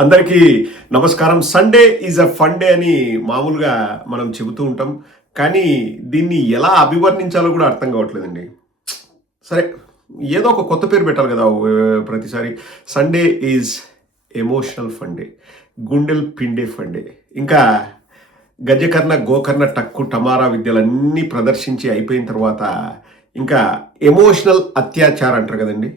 అందరికీ నమస్కారం. Sunday is a fun day అని మామూలుగా మనం చెబుతూ ఉంటాం. కానీ దీన్ని ఎలా అభివర్ణించాలో కూడా అర్థం కావట్లేదండి. సరే, ఏదో ఒక కొత్త పేరు పెట్టాలి కదా ప్రతిసారి. Sunday is emotional fun day, గుండెల్ పిండే ఫన్ డే, ఇంకా గజకర్ణ గోకర్ణ టక్కు టమారా విద్యలన్నీ ప్రదర్శించి అయిపోయిన తర్వాత ఇంకా ఎమోషనల్ అత్యాచారం అంటారు కదండి.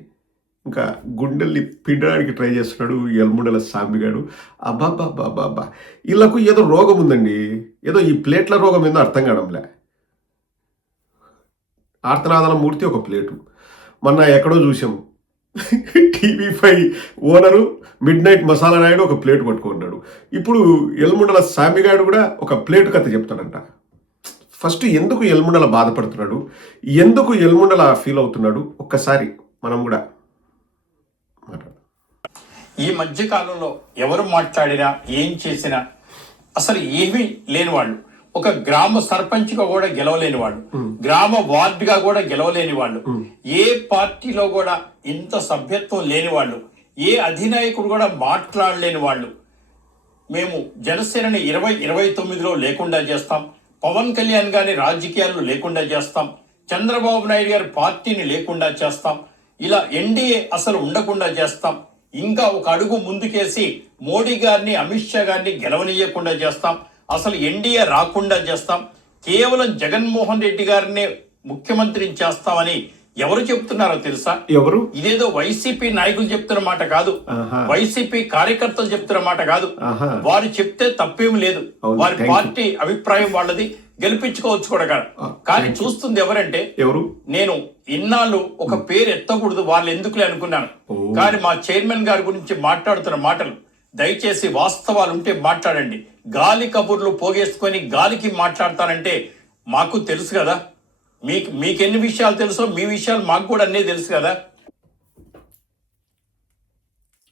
ఇంకా గుండెల్ని పిండడానికి ట్రై చేస్తున్నాడు ఎల్ముండల సాంబిగాడు. అబ్బాబ్బాబ్బాబ్బా, వీళ్ళకు ఏదో రోగం ఉందండి. ఏదో ఈ ప్లేట్ల రోగం ఏందో అర్థం కావడంలే. ఆర్తనాదన మూర్తి ఒక ప్లేటు, మొన్న ఎక్కడో చూసాం. TV5 owner mid night masala Naidu ఒక ప్లేట్ పట్టుకున్నాడు. ఇప్పుడు ఎల్ముండల సాంబిగాడు కూడా ఒక ప్లేటు కథ చెప్తాడంట. ఫస్ట్ ఎందుకు ఎల్ముండల బాధపడుతున్నాడు, ఎందుకు ఎల్ముండల ఫీల్ అవుతున్నాడు, ఒక్కసారి మనం కూడా ఈ మధ్య కాలంలో ఎవరు మాట్లాడినా ఏం చేసినా అసలు ఏమీ లేని వాళ్ళు, ఒక గ్రామ సర్పంచ్గా కూడా గెలవలేని వాళ్ళు, గ్రామ వార్డుగా కూడా గెలవలేని వాళ్ళు, ఏ పార్టీలో కూడా ఇంత సభ్యత్వం లేని వాళ్ళు, ఏ అధినాయకుడు కూడా మాట్లాడలేని వాళ్ళు, మేము జనసేనని 2029లో లేకుండా చేస్తాం, పవన్ కళ్యాణ్ గారి రాజకీయాల్లో లేకుండా చేస్తాం, చంద్రబాబు నాయుడు గారి పార్టీని లేకుండా చేస్తాం, ఇలా ఎన్డీఏ అసలు ఉండకుండా చేస్తాం, ఇంకా ఒక అడుగు ముందుకేసి మోడీ గారిని అమిత్ షా గారిని గెలవనీయకుండా చేస్తాం, అసలు ఎన్డీఏ రాకుండా చేస్తాం, కేవలం జగన్మోహన్ రెడ్డి గారిని ముఖ్యమంత్రిని చేస్తామని ఎవరు చెప్తున్నారో తెలుసా? ఎవరు? ఇదేదో వైసీపీ నాయకులు చెప్తున్న మాట కాదు, వైసీపీ కార్యకర్తలు చెప్తున్న మాట కాదు. వారు చెప్తే తప్పేమి లేదు, వారి పార్టీ అభిప్రాయం వాళ్ళది, గెలిపించుకోవచ్చు కూడా కాదు. కానీ చూస్తుంది ఎవరంటే ఎవరు? నేను ఇన్నాళ్ళు ఒక పేరు ఎత్తకూడదు వాళ్ళు ఎందుకులే అనుకున్నాను. కానీ మా చైర్మన్ గారి గురించి మాట్లాడుతున్న మాటలు దయచేసి వాస్తవాలు ఉంటే మాట్లాడండి. గాలి కబుర్లు పోగేసుకొని గాలికి మాట్లాడతానంటే మాకు తెలుసు కదా, మీకెన్ని విషయాలు తెలుసో మీ విషయాలు మాకు కూడా అన్నీ తెలుసు కదా.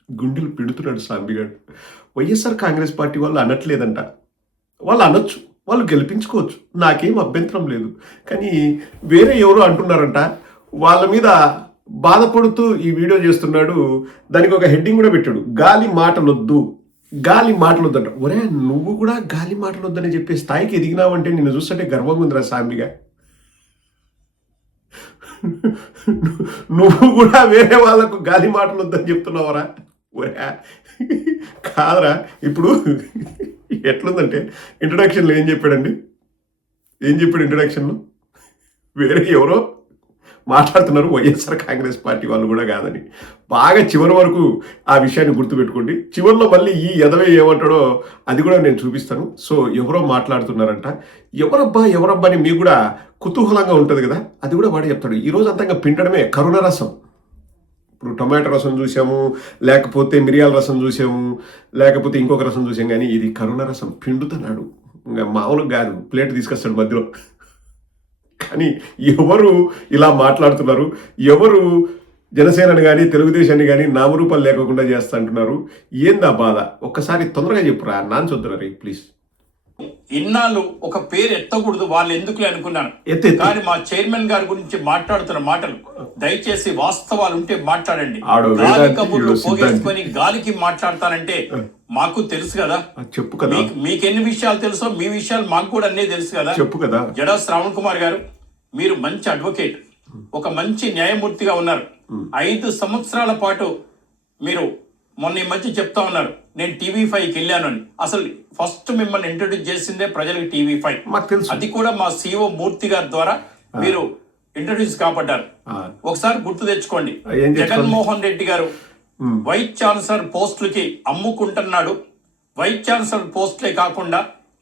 గుండెలు పిడుతున్నాడు సాంబిగాడు. వైఎస్ఆర్ కాంగ్రెస్ పార్టీ వాళ్ళు అనట్లేదంట, వాళ్ళు అనొచ్చు, వాళ్ళు గెలిపించుకోవచ్చు, నాకేం అభ్యంతరం లేదు. కానీ వేరే ఎవరు అంటున్నారంట, వాళ్ళ మీద బాధపడుతూ ఈ వీడియో చేస్తున్నాడు. దానికి ఒక హెడ్డింగ్ కూడా పెట్టాడు, గాలి మాటలొద్దు, గాలి మాటలొద్దంట. ఒరే, నువ్వు కూడా గాలి మాటలొద్దని చెప్పే స్థాయికి ఎదిగినావంటే నిన్ను చూస్తుంటే గర్వంగా ఉందిరా సాంబిగా. నువ్వు కూడా వేరే వాళ్ళకు గాలి మాటలొద్దని చెప్తున్నావరా? ఒరే కాదరా. ఇప్పుడు ఎట్లుందంటే ఇంట్రడక్షన్లో ఏం చెప్పాడండి, ఏం చెప్పాడు ఇంట్రడక్షన్లో? వేరే ఎవరో మాట్లాడుతున్నారు, వైఎస్ఆర్ కాంగ్రెస్ పార్టీ వాళ్ళు కూడా కాదని. బాగా చివరి వరకు ఆ విషయాన్ని గుర్తుపెట్టుకోండి. చివరిలో మళ్ళీ ఈ ఎదవే ఏమంటాడో అది కూడా నేను చూపిస్తాను. సో ఎవరో మాట్లాడుతున్నారంట, ఎవరబ్బా అని మీకు కూడా కుతూహలంగా ఉంటుంది కదా, అది కూడా వాడే చెప్తాడు. ఈరోజు అంతంగా పిండడమే కరుణ రసం. ఇప్పుడు టొమాటో రసం చూసాము, లేకపోతే మిరియాల రసం చూసాము, లేకపోతే ఇంకొక రసం చూసాం, కానీ ఇది కరుణ రసం పిండుతున్నాడు. ఇంకా మామూలుగా కాదు, ప్లేట్ తీసుకొస్తాడు మధ్యలో. కానీ ఎవరు ఇలా మాట్లాడుతున్నారు, ఎవరు జనసేనని కానీ తెలుగుదేశాన్ని కానీ నామరూపాలు లేకుండా చేస్తా అంటున్నారు? ఏందా బాధ? ఒక్కసారి తొందరగా చెప్పురా, నాన్న చూద్దురా ప్లీజ్. ఇన్నాళ్ళు ఒక పేరు ఎత్తకూడదు వాళ్ళు ఎందుకులే అనుకున్నాను. కానీ మా చైర్మన్ గారి గురించి మాట్లాడుతున్న మాటలు దయచేసి వాస్తవాలు ఉంటే మాట్లాడండి. గాలి కబుర్లు పోగేసుకొని గాలికి మాట్లాడతానంటే మాకు తెలుసు కదా, చెప్పు కదా. మీకెన్ని విషయాలు తెలుసో మీ విషయాలు మాకు కూడా అన్నీ తెలుసు కదా, చెప్పు కదా. జడా శ్రావణ్ కుమార్ గారు, మీరు మంచి అడ్వకేట్, ఒక మంచి న్యాయమూర్తిగా ఉన్నారు. 5 సంవత్సరాల పాటు మీరు మొన్న ఈ మధ్య చెప్తా ఉన్నారు నేను TV5కి వెళ్ళాను అని. అసలు ఫస్ట్ మిమ్మల్ని ఇంట్రడ్యూస్ చేసిందే ప్రజలకు TV5. అది కూడా మా CEO మూర్తి గారి ద్వారా మీరు ఇంట్రడ్యూస్ కాబడ్డారు. ఒకసారి గుర్తు తెచ్చుకోండి, జగన్మోహన్ రెడ్డి గారు వైస్ ఛాన్సలర్ పోస్టులకి అమ్ముకుంటున్నాడు. వైస్ ఛాన్సలర్ పోస్టులే కాకుండా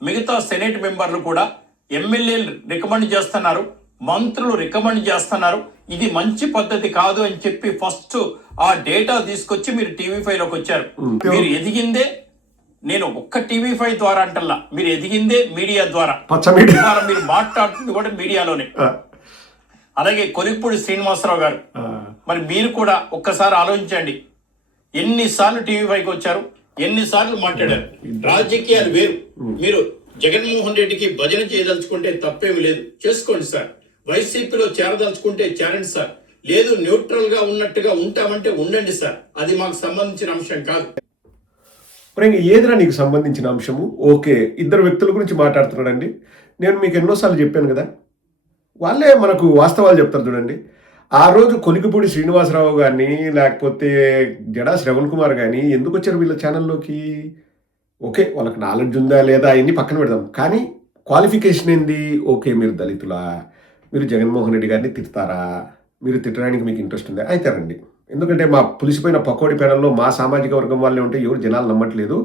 మిగతా సెనేట్ మెంబర్లు కూడా ఎమ్మెల్యేలు రికమెండ్ చేస్తున్నారు, మంత్రులు రికమెండ్ చేస్తున్నారు. ఇది మంచి పద్ధతి కాదు అని చెప్పి ఫస్ట్ ఆ డేటా తీసుకొచ్చి మీరు TV5లోకి వచ్చారు. మీరు ఎదిగిందే, నేను ఒక్క TV5 ద్వారా అంటల్లా, మీరు ఎదిగిందే మీడియా ద్వారా. మీరు మాట్లాడుతుంది కూడా మీడియాలోనే. అలాగే కొలిపూడి శ్రీనివాసరావు గారు, మరి మీరు కూడా ఒక్కసారి ఆలోచించండి, ఎన్నిసార్లు TV5కి వచ్చారు, ఎన్నిసార్లు మాట్లాడారు. రాజకీయాలు వేరు. మీరు జగన్మోహన్ రెడ్డికి భజన చేయదలుచుకుంటే తప్పేమి లేదు, చేసుకోండి సార్. వైసీపీలో చేరదలుచుకుంటే చేరండి సార్. లేదు న్యూట్రల్ గా ఉన్నట్టుగా ఉంటామంటే ఉండండి సార్, అది మాకు సంబంధించిన అంశం కాదు. మరి ఇంక ఏదిరా నీకు సంబంధించిన అంశము? ఓకే, ఇద్దరు వ్యక్తుల గురించి మాట్లాడుతున్నాడండి. నేను మీకు ఎన్నోసార్లు చెప్పాను కదా, వాళ్ళే మనకు వాస్తవాలు చెప్తారు చూడండి. ఆ రోజు కొలికిపూడి శ్రీనివాసరావు గారిని, లేకపోతే జడా శ్రవణ్ కుమార్ గాని ఎందుకొచ్చారు వీళ్ళ ఛానల్లోకి? ఓకే, వాళ్ళకి నాలెడ్జ్ ఉందా లేదా అవన్నీ పక్కన పెడదాం. కానీ క్వాలిఫికేషన్ ఏంది? ఓకే, మీరు దళితులా? మీరు జగన్మోహన్ రెడ్డి గారిని తిడతారా? మీరు తిట్టడానికి మీకు ఇంట్రెస్ట్ ఉందా? అయితే రండి. ఎందుకంటే మా పులిసిపోయిన పకోడి ప్యానల్లో మా సామాజిక వర్గం వాళ్ళే ఉంటే ఎవరు జనాలు నమ్మట్లేదు.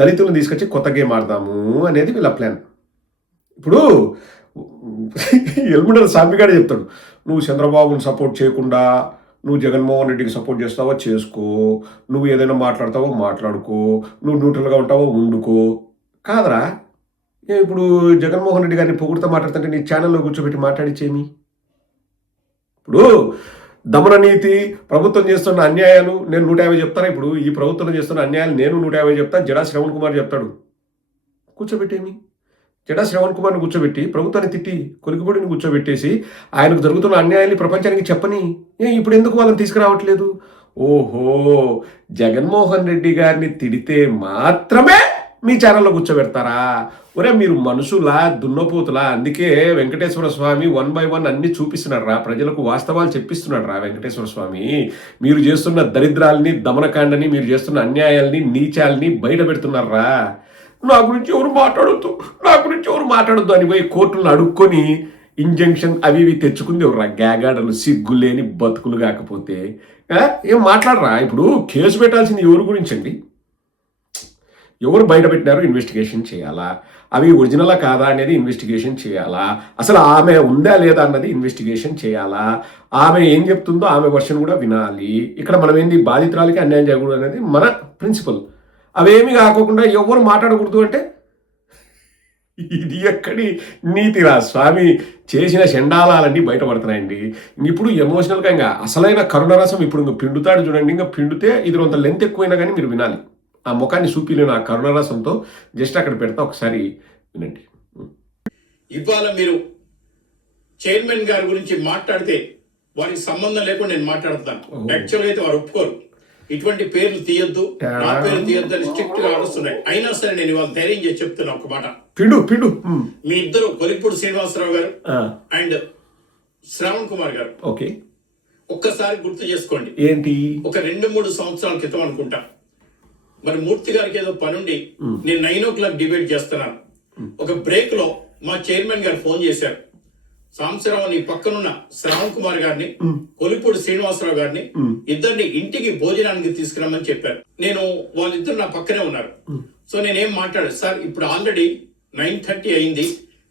దళితులను తీసుకొచ్చి కొత్త గేమ్ ఆడదాము అనేది వీళ్ళ ప్లాన్. ఇప్పుడు ఎల్ముండల సాంబిగాడే చెప్తాడు, నువ్వు చంద్రబాబును సపోర్ట్ చేయకుండా నువ్వు జగన్మోహన్ రెడ్డికి సపోర్ట్ చేస్తావో చేసుకో, నువ్వు ఏదైనా మాట్లాడతావో మాట్లాడుకో, నువ్వు న్యూట్రల్గా ఉంటావో ఉండుకో. కాదరా, ఇప్పుడు జగన్మోహన్ రెడ్డి గారిని పొగుడుతూ మాట్లాడుతుంటే నీ ఛానల్లో కూర్చోబెట్టి మాట్లాడిచ్చేమి? ఇప్పుడు దమన నీతి, ప్రభుత్వం చేస్తున్న అన్యాయాలు నేను 150 చెప్తాను. ఇప్పుడు ఈ ప్రభుత్వం చేస్తున్న అన్యాయాలు నేను 150 చెప్తా, జడా శ్రవణ్ కుమార్ చెప్తాడు. కూర్చోబెట్టేమి? జడా శ్రవణ్ కుమార్ని కూర్చోబెట్టి ప్రభుత్వాన్ని తిట్టి కొలికిపూడిని కూర్చోబెట్టేసి ఆయనకు జరుగుతున్న అన్యాయాన్ని ప్రపంచానికి చెప్పని ఇప్పుడు ఎందుకు వాళ్ళని తీసుకురావట్లేదు? ఓహో, జగన్మోహన్ రెడ్డి గారిని తిడితే మాత్రమే మీ ఛానల్లో కూర్చోబెడతారా? ఒరే, మీరు మనుషులా, దున్నపోతులా? అందుకే వెంకటేశ్వర స్వామి 1 by 1 అన్ని చూపిస్తున్నాడు రా, ప్రజలకు వాస్తవాలు చెప్పిస్తున్నాడు రా వెంకటేశ్వర స్వామి. మీరు చేస్తున్న దరిద్రాలని, దమనకాండని, మీరు చేస్తున్న అన్యాయాల్ని, నీచాల్ని బయట పెడుతున్నారా. నా గురించి ఎవరు మాట్లాడొద్దు అని పోయి కోర్టులను అడుక్కొని ఇంజంక్షన్ అవి ఇవి తెచ్చుకుంది ఎవరు? గ్యాగాడలు, సిగ్గులేని బతుకులు. కాకపోతే ఏం మాట్లాడరా? ఇప్పుడు కేసు పెట్టాల్సింది ఎవరి గురించి అండి? ఎవరు బయట పెట్టినారో ఇన్వెస్టిగేషన్ చేయాలా? అవి ఒరిజినలా కాదా అనేది ఇన్వెస్టిగేషన్ చేయాలా? అసలు ఆమె ఉందా లేదా అన్నది ఇన్వెస్టిగేషన్ చేయాలా? ఆమె ఏం చెప్తుందో ఆమె వర్షన్ కూడా వినాలి. ఇక్కడ మనం ఏంది, బాధితురాలకి అన్యాయం చేయకూడదు అనేది మన ప్రిన్సిపల్. అవేమి కాకోకుండా ఎవరు మాట్లాడకూడదు అంటే ఇది ఎక్కడి నీతిరా స్వామి? చేసిన షండాలన్నీ బయటపడుతున్నాయండి. ఇప్పుడు ఎమోషనల్గా ఇంకా అసలైన కరుణరసం ఇప్పుడు ఇంకా పిండుతాడు చూడండి. ఇంకా పిండితే ఇది కొంత లెంత్ ఎక్కువైనా కానీ మీరు వినాలి. ఆ ముఖాన్ని చూపిలేని ఆ కరుణరసంతో జస్ట్ అక్కడ పెడతా, ఒకసారి వినండి. ఇవాళ మీరు చైర్మన్ గారి గురించి మాట్లాడితే వారికి సంబంధం లేకుండా నేను మాట్లాడుతాను. యాక్చువల్గా అయితే వారు ఒప్పుకోరు, ఇటువంటి పేర్లు తీయొద్దు, నా పేరు తీయొద్దు అని స్ట్రిక్ట్ గా ఆడుస్తున్నాయి. అయినా సరే నేను ఇవాళ ధైర్యం చేసి చెప్తున్నా ఒక మాట. పిండు మీ ఇద్దరు కొలికిపూడి శ్రీనివాసరావు గారు అండ్ శ్రావణ్ కుమార్ గారు ఓకే, ఒక్కసారి గుర్తు చేసుకోండి. ఏంటి? ఒక 2-3 సంవత్సరాల క్రితం అనుకుంటా, మరి మూర్తి గారికి ఏదో పనుండి నేను 9 o'clock డిబేట్ చేస్తున్నాను. ఒక బ్రేక్ లో మా చైర్మన్ గారు ఫోన్ చేశారు, సాంబశివరావు నీ పక్కనున్న శ్రావణ్ కుమార్ గారిని, కొలిపూడి శ్రీనివాసరావు గారిని ఇద్దరిని ఇంటికి భోజనానికి తీసుకురమ్మని చెప్పారు. నేను వాళ్ళిద్దరు నా పక్కనే ఉన్నారు. సో నేనేం మాట్లాడాను, సార్ ఇప్పుడు ఆల్రెడీ 9:30 అయింది,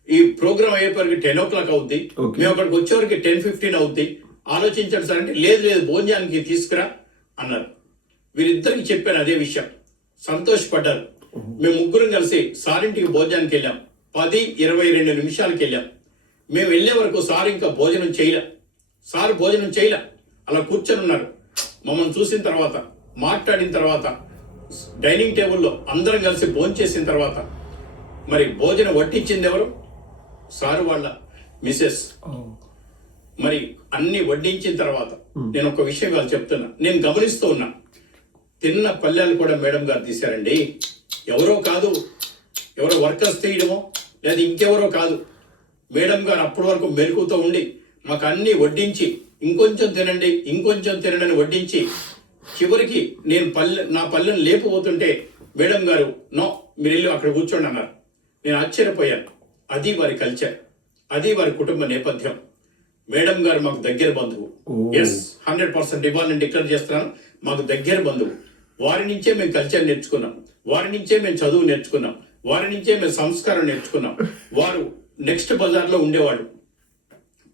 ఈ ప్రోగ్రామ్ అయ్యేపరికి 10 o'clock అవుద్ది, మేము అక్కడికి వచ్చేవరకు 10:15 అవుద్ది, ఆలోచించండి సార్ అంటే లేదు భోజనానికి తీసుకురా అన్నారు. వీరిద్దరికి చెప్పాను అదే విషయం, సంతోషపడ్డారు. మేము ముగ్గురం కలిసి సారింటికి భోజనానికి వెళ్ళాం. 10-22 నిమిషాలకి వెళ్ళాం. మేము వెళ్ళే వరకు సార్ ఇంకా భోజనం చేయలే, అలా కూర్చొని ఉన్నారు. మమ్మల్ని చూసిన తర్వాత, మాట్లాడిన తర్వాత, డైనింగ్ టేబుల్లో అందరం కలిసి భోజనం చేసిన తర్వాత, మరి భోజనం వడ్డించింది ఎవరు? సారు వాళ్ళ మిసెస్. మరి అన్ని వడ్డించిన తర్వాత నేను ఒక విషయం వాళ్ళు చెప్తున్నా, నేను గమనిస్తూ ఉన్నా, తిన్న పల్లెలు కూడా మేడం గారు తీశారండి. ఎవరో కాదు, ఎవరో వర్కర్స్ తీయడమో లేదా ఇంకెవరో కాదు, మేడం గారు అప్పటి వరకు మెలకుతో ఉండి మాకు అన్ని వడ్డించి ఇంకొంచెం తినండి అని వడ్డించి చివరికి నేను నా పల్లెను లేకపోతుంటే మేడం గారు నో మీరు వెళ్ళి అక్కడ కూర్చోండి అన్నారు. నేను ఆశ్చర్యపోయాను. అది వారి కల్చర్, అది వారి కుటుంబ నేపథ్యం. మేడం గారు మాకు దగ్గర బంధువు. ఎస్, 100% ఇవాళ నేను డిక్లేర్ చేస్తున్నాను, మాకు దగ్గర బంధువు. వారి నుంచే మేము కల్చర్ నేర్చుకున్నాం, వారి నుంచే మేము చదువు నేర్చుకున్నాం, వారి నుంచే మేము సంస్కారం నేర్చుకున్నాం. వారు నెక్స్ట్ బజార్లో ఉండేవాడు.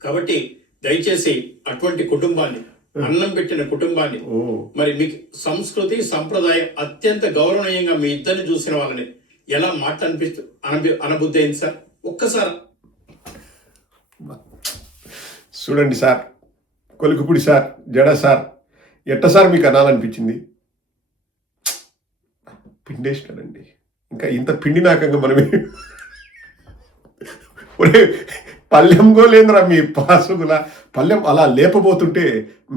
కాబట్టి దయచేసి అటువంటి కుటుంబాన్ని, అన్నం పెట్టిన కుటుంబాన్ని, మరి మీకు సంస్కృతి సంప్రదాయం అత్యంత గౌరవనీయంగా మీ ఇద్దరిని చూసిన వాళ్ళని ఎలా మాట అనబుద్ధి అయింది సార్? ఒక్కసారి చూడండి సార్, కొలికిపూడి సార్, జడ సార్, ఎట్ట సార్ మీకు అనాలనిపించింది? పిండేసినాడండి. ఇంకా ఇంత పిండి నాకంగా మనమే ఒరే పల్లెం గోలేంద్ర మీ పాసుగుల పల్లెం అలా లేపబోతుంటే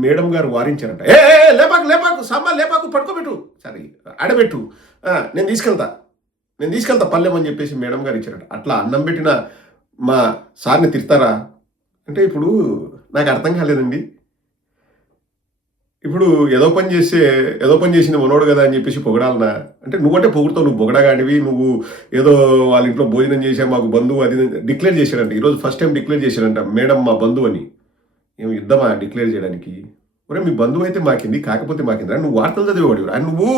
మేడం గారు వారించారంట. ఏ లేపాకు లేపాకు సాంబార్ లేపాకు పడుకోబెట్టు, సరే ఆడబెట్టు, నేను తీసుకెళ్తా పల్లెం అని చెప్పేసి మేడం గారు ఇచ్చారట. అట్లా అన్నం పెట్టిన మా సార్ని తిడతారా అంటే ఇప్పుడు నాకు అర్థం కాలేదండి. ఇప్పుడు ఏదో పని చేసింది మనోడు కదా అని చెప్పేసి పొగడాలనా అంటే నువ్వంటే పొగుడుతావు, నువ్వు పొగడగాడివి, నువ్వు ఏదో వాళ్ళ ఇంట్లో భోజనం చేసా మాకు బంధువు అది డిక్లేర్ చేశాడంట. ఈరోజు ఫస్ట్ టైం డిక్లేర్ చేశాడంట మేడం మా బంధువు అని. ఏం యుద్ధమా డిక్లేర్ చేయడానికి? ఒరే మీ బంధువు అయితే మాకింది, కాకపోతే మాకింది నువ్వు వార్తలు చదివేవాడు అని నువ్వు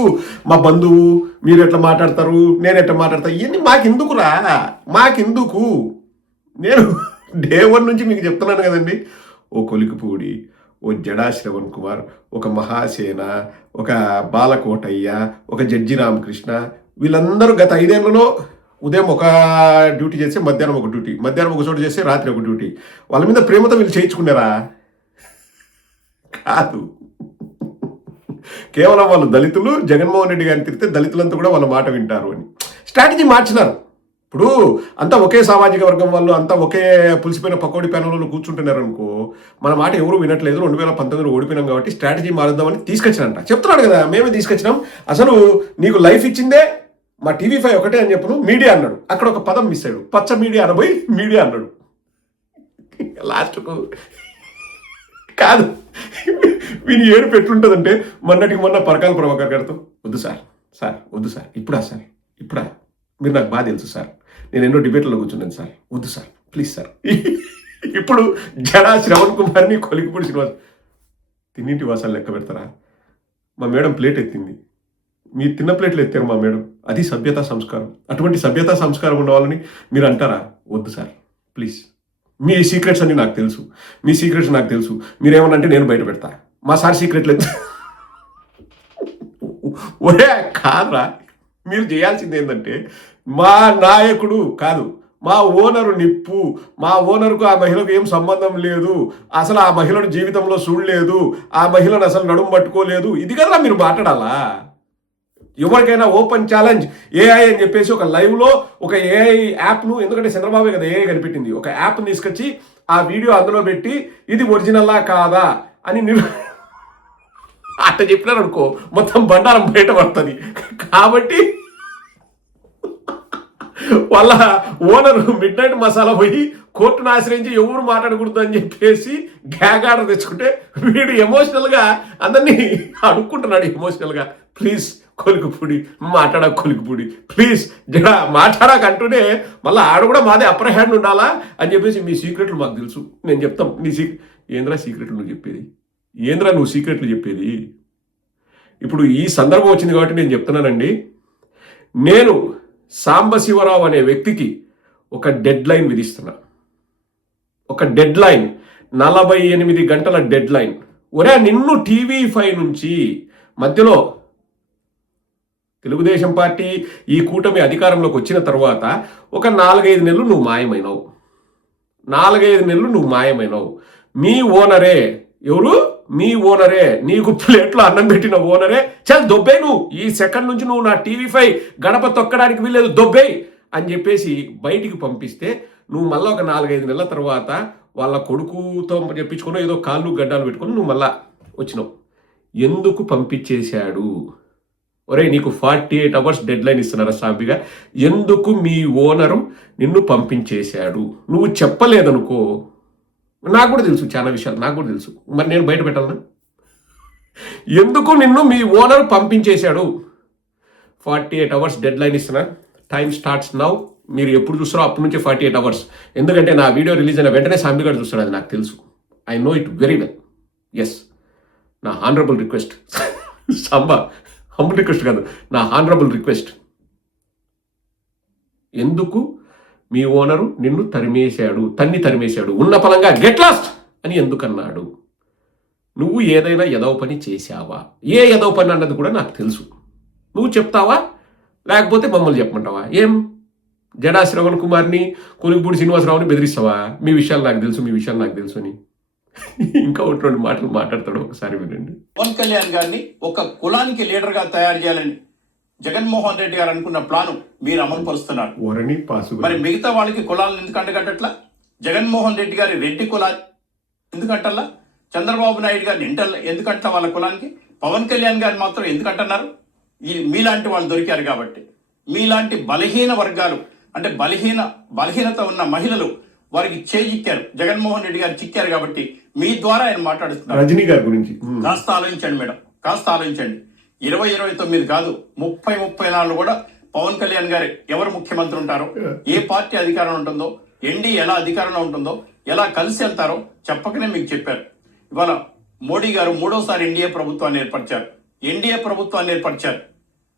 మా బంధువు, మీరు ఎట్లా మాట్లాడతారు, నేను ఎట్లా మాట్లాడతా, ఇవన్నీ మాకెందుకు? నేను డే 1 నుంచి మీకు చెప్తున్నాను కదండి. ఓ కొలికిపూడి, ఓ జడా శ్రవణ్ కుమార్, ఒక మహాసేన, ఒక బాలకోటయ్య, ఒక జడ్జి రామకృష్ణ, వీళ్ళందరూ గత 5 ఏళ్లలో ఉదయం ఒక డ్యూటీ చేస్తే మధ్యాహ్నం ఒక డ్యూటీ, మధ్యాహ్నం ఒక చోటు చేస్తే రాత్రి ఒక డ్యూటీ. వాళ్ళ మీద ప్రేమతో వీళ్ళు చేయించుకున్నారా? కాదు. కేవలం వాళ్ళు దళితులు, జగన్మోహన్ రెడ్డి గారిని తిరిగితే దళితులంతా కూడా వాళ్ళ మాట వింటారు అని స్ట్రాటజీ మార్చినారు. ఇప్పుడు అంతా ఒకే సామాజిక వర్గం వాళ్ళు అంతా ఒకే పులిసిపోయిన పకోడీ ప్యానల్లో కూర్చుంటున్నారు అనుకో, మన మాట ఎవరు వినట్లేదు, 2019 ఓడిపోయినాం కాబట్టి స్ట్రాటజీ మారుద్దామని తీసుకొచ్చినంట. చెప్తున్నాడు కదా, మేమే తీసుకొచ్చినాం. అసలు నీకు లైఫ్ ఇచ్చిందే మా TV5 ఒకటే అని చెప్పను, మీడియా అన్నాడు. అక్కడ ఒక పదం మిస్ అయ్యాడు, పచ్చ మీడియా అనబోయి మీడియా అన్నాడు. లాస్ట్కు కాదు వీని ఏడు పెట్టుంటుందంటే మొన్నటికి మొన్న పరకాల ప్రభాకర్ గారితో వద్దు సార్ ఇప్పుడా మీరు నాకు బాగా తెలుసు సార్, నేను ఎన్నో డిబేట్లలో కూర్చున్నాను సార్, వద్దు సార్ ప్లీజ్ సార్. ఇప్పుడు జడా శ్రవణ్ కుమార్ని కొలికిపూడి శ్రీనివాస్ తిన్నింటి వాసాలు లెక్క పెడతారా? మా మేడం ప్లేట్ ఎత్తింది, మీరు తిన్న ప్లేట్లు ఎత్తారు మా మేడం, అది సభ్యతా సంస్కారం. అటువంటి సభ్యతా సంస్కారం ఉన్న వాళ్ళని మీరు అంటారా? వద్దు సార్ ప్లీజ్, మీ సీక్రెట్స్ అన్ని నాకు తెలుసు, మీరేమన్నా అంటే నేను బయట పెడతా. మా సార్ సీక్రెట్లు ఒరే కాదురా, మీరు చేయాల్సింది ఏంటంటే మా నాయకుడు కాదు, మా ఓనరు నిప్పు, మా ఓనర్కు ఆ మహిళకు ఏం సంబంధం లేదు, అసలు ఆ మహిళను జీవితంలో చూడలేదు, ఆ మహిళను అసలు నడుము పట్టుకోలేదు, ఇది కదా మీరు మాట్లాడాలా. ఎవరికైనా ఓపెన్ ఛాలెంజ్ ఏఐ అని చెప్పేసి ఒక లైవ్లో ఒక ఏఐ యాప్ను, ఎందుకంటే చంద్రబాబు కదా ఏఐ కనిపెట్టింది, ఒక యాప్ను తీసుకొచ్చి ఆ వీడియో అందులో పెట్టి ఇది ఒరిజినల్లా కాదా అని అట్ట చెప్పినారు అనుకో, మొత్తం బండారం బయట పడుతుంది. కాబట్టి వాళ్ళ ఓనరు మిడ్ నైట్ మసాలా పోయి కోర్టును ఆశ్రయించి ఎవరు మాట్లాడకూడదు అని చెప్పేసి గ్యాగ్ ఆర్డర్ తెచ్చుకుంటే వీడు ఎమోషనల్గా అందరినీ అడుక్కుంటున్నాడు ఎమోషనల్గా, ప్లీజ్ కొలికిపూడి కొలికిపూడి ప్లీజ్ జడా మాట్లాడకంటూనే మళ్ళీ ఆడ కూడా మాదే అప్పర్ హ్యాండ్ ఉండాలా అని చెప్పేసి మీ సీక్రెట్లు మాకు తెలుసు, నేను చెప్తాం నీ ఏంద్రా సీక్రెట్లు నువ్వు చెప్పేది. ఇప్పుడు ఈ సందర్భం వచ్చింది కాబట్టి నేను చెప్తున్నానండి. నేను సాంబశివరావు అనే వ్యక్తికి ఒక డెడ్ లైన్ విధిస్తున్నా, ఒక డెడ్ లైన్, 48 గంటల డెడ్ లైన్. ఒరే నిన్ను TV5 నుంచి మధ్యలో తెలుగుదేశం పార్టీ ఈ కూటమి అధికారంలోకి వచ్చిన తర్వాత ఒక 4-5 నెలలు నువ్వు మాయమైనావు, 4-5 నెలలు నువ్వు మాయమైనావు. మీ ఓనరే ఎవరు? మీ ఓనరే, నీకు ప్లేట్లో అన్నం పెట్టిన ఓనరే చల్ దొబ్బే, నువ్వు ఈ సెకండ్ నుంచి నువ్వు నా TV5 గడప తొక్కడానికి వీల్లేదు దొబ్బే అని చెప్పేసి బయటికి పంపిస్తే నువ్వు మళ్ళీ ఒక 4-5 నెలల తర్వాత వాళ్ళ కొడుకుతో చెప్పించుకుని ఏదో కాళ్ళు గడ్డాలు పెట్టుకొని నువ్వు మళ్ళా వచ్చినావు. ఎందుకు పంపించేశాడు? ఒరే నీకు 48 hours డెడ్ లైన్ ఇస్తున్నారా సాంపిగా, ఎందుకు మీ ఓనరు నిన్ను పంపించేశాడు? నువ్వు చెప్పలేదనుకో, నాకు కూడా తెలుసు చాలా విషయాలు, నాకు కూడా తెలుసు, మరి నేను బయట పెట్టాలనా? ఎందుకు నిన్ను మీ ఓనర్ పంపించేశాడు? 48 hours డెడ్ లైన్ ఇస్తున్నా, టైం స్టార్ట్స్ నౌ. మీరు ఎప్పుడు చూస్తారో అప్పటి నుంచి 48 hours, ఎందుకంటే నా వీడియో రిలీజ్ అయిన వెంటనే సాంబి గారు చూస్తాడు, అది నాకు తెలుసు, I know it very well. Yes, నా హానరబుల్ రిక్వెస్ట్, హంబుల్ రిక్వెస్ట్ కాదు, నా హానరబుల్ రిక్వెస్ట్. ఎందుకు మీ ఓనరు నిన్ను తరిమేశాడు, ఉన్న పలంగా గెట్ లాస్ట్ అని ఎందుకన్నాడు? నువ్వు ఏదైనా ఎదవ పని చేశావా? ఏ ఎదవ పని అన్నది కూడా నాకు తెలుసు. నువ్వు చెప్తావా లేకపోతే మమ్మల్ని చెప్పమంటావా? ఏం జడా శ్రవణ్ కుమార్ని కొలికిపూడి శ్రీనివాసరావుని బెదిరిస్తావా? మీ విషయాలు నాకు తెలుసు అని ఇంకా ఒకటి 2 మాటలు మాట్లాడతాడు, ఒకసారి వినండి. పవన్ కళ్యాణ్ గారిని ఒక కులానికి లీడర్ గా తయారు చేయాలని జగన్మోహన్ రెడ్డి గారు అనుకున్న ప్లాను మీరు అమలు పరుస్తున్నారు. మరి మిగతా వాళ్ళకి కులాలను ఎందుకు అంటగట్టట్లా? జగన్మోహన్ రెడ్డి గారి రెడ్డి కులా ఎందుకంటల్లా, చంద్రబాబు నాయుడు గారిని ఎందుకంట వాళ్ళ కులానికి, పవన్ కళ్యాణ్ గారిని మాత్రం ఎందుకంటున్నారు? మీలాంటి వాళ్ళు దొరికారు కాబట్టి. మీలాంటి బలహీన వర్గాలు అంటే బలహీనత ఉన్న మహిళలు వారికి చిక్కారు, జగన్మోహన్ రెడ్డి గారు చిక్కారు కాబట్టి మీ ద్వారా ఆయన మాట్లాడుతున్నారు. రజనీ గారి గురించి కాస్త ఆలోచించండి మేడం, కాస్త ఆలోచించండి. 2029 కాదు 30-34 కూడా పవన్ కళ్యాణ్ గారు ఎవరు ముఖ్యమంత్రి ఉంటారో, ఏ పార్టీ అధికారం ఉంటుందో, ఎన్డీఏ ఎలా అధికారంలో ఉంటుందో, ఎలా కలిసి వెళ్తారో చెప్పకనే మీకు చెప్పారు. ఇవాళ మోడీ గారు 3వ సారి ఎన్డీఏ ప్రభుత్వాన్ని ఏర్పరిచారు.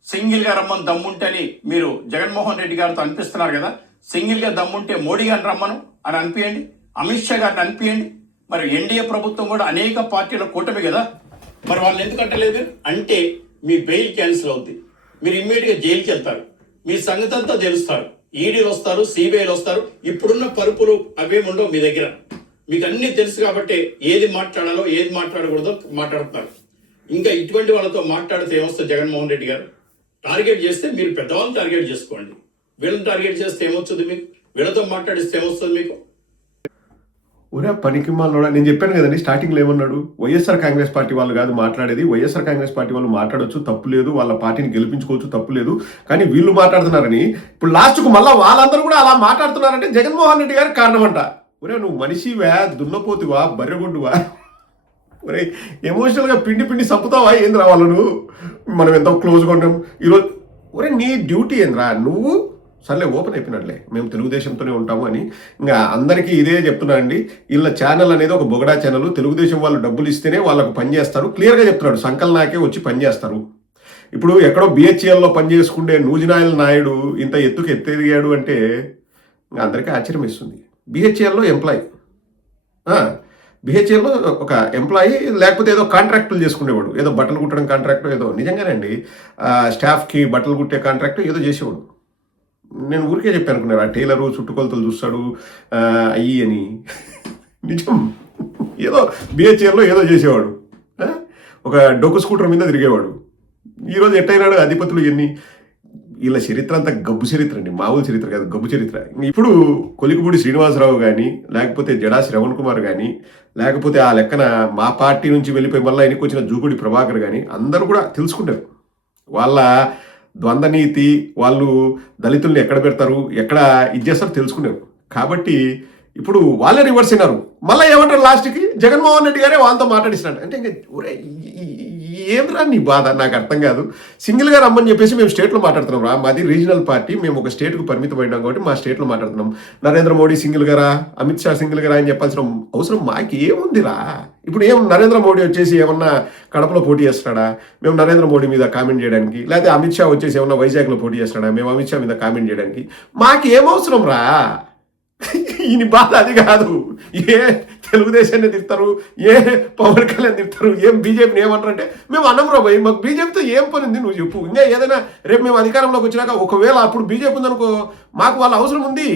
సింగిల్ గా రమ్మని దమ్ముంటే అని మీరు జగన్మోహన్ రెడ్డి గారితో అనిపిస్తున్నారు కదా. సింగిల్ గా దమ్ముంటే మోడీ గారిని రమ్మను అని అనిపించండి, అమిత్ షా గారిని అనిపించండి. మరి ఎన్డీఏ ప్రభుత్వం కూడా అనేక పార్టీల కూటమి కదా, మరి వాళ్ళు ఎందుకంటలేదు అంటే మీ బెయిల్ క్యాన్సిల్ అవుద్ది, మీరు ఇమ్మీడియట్ గా జైలుకి వెళ్తారు, మీ సంగతి అంతా తెలుస్తారు, ఈడీలు వస్తారు, సిబిఐలు వస్తారు. ఇప్పుడున్న పరుపులు అవేమి ఉండవు మీ దగ్గర, మీకు అన్ని తెలుసు కాబట్టి ఏది మాట్లాడాలో ఏది మాట్లాడకూడదో మాట్లాడుతున్నారు. ఇంకా ఇటువంటి వాళ్ళతో మాట్లాడితే ఏమొస్తుంది? జగన్మోహన్ రెడ్డి గారు టార్గెట్ చేస్తే మీరు పెద్దవాళ్ళని టార్గెట్ చేసుకోండి, వీళ్ళని టార్గెట్ చేస్తే ఏమొస్తుంది మీకు? వీళ్ళతో మాట్లాడిస్తే ఏమొస్తుంది మీకు? ఒరే పనికి మాలోడా, నేను చెప్పాను కదండి స్టార్టింగ్లో ఏమన్నాడు, వైఎస్ఆర్ కాంగ్రెస్ పార్టీ వాళ్ళు కాదు మాట్లాడేది, వైఎస్ఆర్ కాంగ్రెస్ పార్టీ వాళ్ళు మాట్లాడొచ్చు తప్పు లేదు, వాళ్ళ పార్టీని గెలిపించుకోవచ్చు తప్పు లేదు, కానీ వీళ్ళు మాట్లాడుతున్నారని. ఇప్పుడు లాస్ట్కు మళ్ళీ వాళ్ళందరూ కూడా అలా మాట్లాడుతున్నారంటే జగన్మోహన్ రెడ్డి గారికి కారణం అంట. ఒరే నువ్వు మనిషివా, దున్నపోతువా, బర్రెగొడ్డువా? ఒరే ఎమోషనల్గా పిండి చంపుతావా ఏంద్రా వాళ్ళను? మనం ఎంతో క్లోజ్గా ఉంటాం ఈరోజు. ఒరే నీ డ్యూటీ ఏంద్రా? నువ్వు సర్లే ఓపెన్ అయిపోయినట్లే, మేము తెలుగుదేశంతోనే ఉంటాము అని ఇంకా అందరికీ ఇదే చెప్తున్నా అండి. వీళ్ళ ఛానల్ అనేది ఒక బొగడా ఛానల్, తెలుగుదేశం వాళ్ళు డబ్బులు ఇస్తేనే వాళ్ళకు పని చేస్తారు. క్లియర్గా చెప్తున్నాడు, సంకల్నాకే వచ్చి పని చేస్తారు. ఇప్పుడు ఎక్కడో బిహెచ్ఎల్లో పని చేసుకుంటే నూజినాయల నాయుడు ఇంత ఎత్తుకెదిగాడు అంటే అందరికీ ఆశ్చర్యం ఇస్తుంది. బిహెచ్ఎల్లో ఎంప్లాయీ, బిహెచ్ఎల్లో ఒక ఎంప్లాయీ, లేకపోతే ఏదో కాంట్రాక్టులు చేసుకునేవాడు, ఏదో బట్టలు కుట్టడం కాంట్రాక్ట్, ఏదో నిజంగానే అండి స్టాఫ్కి బట్టలు కుట్టే కాంట్రాక్ట్ ఏదో చేసేవాడు. నేను ఊరికే చెప్పాను అనుకున్నారు, ఆ టైలరు చుట్టుకొలతలు చూస్తాడు అయ్యి అని. నిజం, ఏదో బిహెచ్ఎల్లో ఏదో చేసేవాడు, ఒక డొక్కు స్కూటర్ మీద తిరిగేవాడు. ఈరోజు ఎట్టయినాడు అధిపతులు ఎన్ని. వీళ్ళ చరిత్ర అంతా గబ్బు చరిత్ర అండి, మామూలు చరిత్ర కాదు, గబ్బు చరిత్ర. ఇప్పుడు కొలికిపూడి శ్రీనివాసరావు కానీ, లేకపోతే జడా శ్రవణ్ కుమార్ కానీ, లేకపోతే ఆ లెక్కన మా పార్టీ నుంచి వెళ్ళిపోయి మళ్ళీ ఆయనకు వచ్చిన జూకుడి ప్రభాకర్ కానీ అందరూ కూడా తెలుసుకుంటారు వాళ్ళ ద్వంద్వనీతి, వాళ్ళు దళితుల్ని ఎక్కడ పెడతారు, ఎక్కడ ఇది చేస్తారో తెలుసుకున్నారు. కాబట్టి ఇప్పుడు వాళ్ళే రివర్స్ అయినారు. మళ్ళీ ఏమంటారు లాస్ట్కి, జగన్మోహన్ రెడ్డి గారే వాళ్ళతో మాట్లాడిస్తున్నాడు అంటే ఇంకా ఒరే ఏమిరా నీ బాధ? నాకు అర్థం కాదు. సింగిల్గా రమ్మని చెప్పేసి మేము స్టేట్లో మాట్లాడుతున్నాం రా, మాది రీజనల్ పార్టీ, మేము ఒక స్టేట్కు పరిమితం అయినాం కాబట్టి మా స్టేట్లో మాట్లాడుతున్నాం. నరేంద్ర మోడీ సింగిల్గా రా, అమిత్ షా సింగిల్గా రా అని చెప్పాల్సిన అవసరం మాకు ఏముందిరా? ఇప్పుడు ఏం నరేంద్ర మోడీ వచ్చేసి ఏమన్నా కడపలో పోటీ చేస్తున్నాడా మేము నరేంద్ర మోడీ మీద కామెంట్ చేయడానికి? లేకపోతే అమిత్ షా వచ్చేసి ఏమన్నా వైజాగ్లో పోటీ చేస్తున్నాడా మేము అమిత్ షా మీద కామెంట్ చేయడానికి? మాకు ఏమవసరం రా? ఈయన బాధ అది కాదు. ఏ తెలుగుదేశాన్ని తిడతారు, ఏ పవన్ కళ్యాణ్ తిడతారు, ఏం బీజేపీని ఏమంటారు అంటే మేము అన్నంరా భయ్, మాకు బీజేపీతో ఏం పని ఉంది నువ్వు చెప్పు. ఇంకా ఏదైనా రేపు మేము అధికారంలోకి వచ్చినాక ఒకవేళ అప్పుడు బీజేపీ ఉందనుకో, మాకు వాళ్ళ అవసరం ఉంది,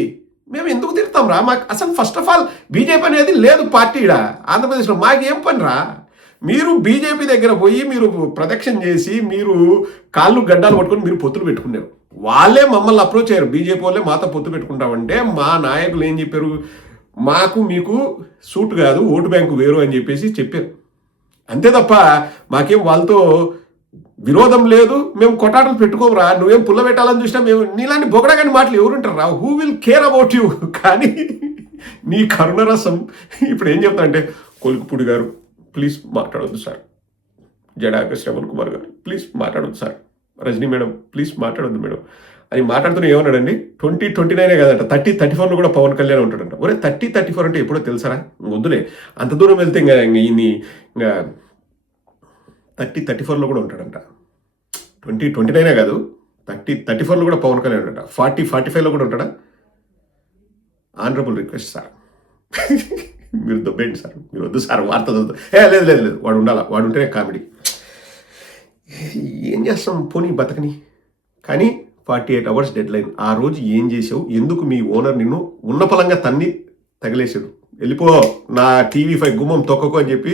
మేము ఎందుకు తిడతాం రా? మాకు అసలు ఫస్ట్ ఆఫ్ ఆల్ బీజేపీ అనేది లేదు పార్టీడా ఆంధ్రప్రదేశ్లో. మాకేం పని రా? మీరు బీజేపీ దగ్గర పోయి మీరు ప్రదక్షిణ చేసి మీరు కాళ్ళు గడ్డాలు పట్టుకొని మీరు పొత్తులు పెట్టుకున్నారు. వాళ్ళే మమ్మల్ని అప్రోచ్ అయ్యారు, బీజేపీ వాళ్ళే మాతో పొత్తు పెట్టుకుంటామంటే మా నాయకులు ఏం చెప్పారు, మాకు మీకు సూట్ కాదు, ఓటు బ్యాంకు వేరు అని చెప్పేసి చెప్పారు. అంతే తప్ప మాకేం వాళ్ళతో విరోధం లేదు, మేము కొట్టాటలు పెట్టుకోమరా. నువ్వేం పుల్ల పెట్టాలని చూసినా మేము నీలాంటి బొగడగాని మాటలు ఎవరుంటారు రా? Who will care about you? కానీ నీ కరుణరసం ఇప్పుడు ఏం చెప్తా అంటే, కొలికిపూడి గారు ప్లీజ్ మాట్లాడొద్దు సార్, జడా శ్రవణ్ కుమార్ గారు ప్లీజ్ మాట్లాడొద్దు సార్, రజనీ మేడం ప్లీజ్ మాట్లాడొద్దు మేడం అని మాట్లాడుతూనే ఏమన్నాడండి, 2029 కదంట, 30-34 కూడా పవన్ కళ్యాణ్ ఉంటాడంట. ఒరే 30-34 అంటే ఎప్పుడో తెలుసారా? వద్దులే అంత దూరం వెళ్తే ఇంకా ఇంకా 30-34 కూడా ఉంటాడంట. 2029 కాదు, 30-34 కూడా పవన్ కళ్యాణ్ ఉంటాడ. 40-45 కూడా ఉంటాడా? ఆనరబుల్ రిక్వెస్ట్ సార్, మీరు దొబ్బేయండి సార్, మీరు వద్దు సార్, వార్త వద్దు. లేదు లేదు లేదు, వాడు ఉండాలా, వాడు ఉంటేనే కామెడీ. ఏం చేస్తాం పోనీ బతకని. కానీ 48 hours డెడ్ లైన్. ఆ రోజు ఏం చేసావు? ఎందుకు మీ ఓనర్ నిన్ను ఉన్న పలంగా తన్ని తగిలేసాడు? వెళ్ళిపో నా TV5 గుమ్మం తొక్కకు అని చెప్పి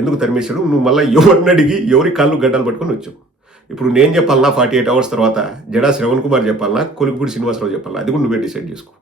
ఎందుకు తరిమేశాడు? నువ్వు మళ్ళీ ఎవరిని అడిగి ఎవరి కాళ్ళు గడ్డలు పట్టుకొని వచ్చావు? ఇప్పుడు నేను చెప్పాలన్నా 48 hours తర్వాత జడా శ్రవణ్ కుమార్ చెప్పాలన్నా, కొలికిపూడి శ్రీనివాసరావు చెప్పాలన్నా, అది కూడా నువ్వే డిసైడ్ చేసుకో.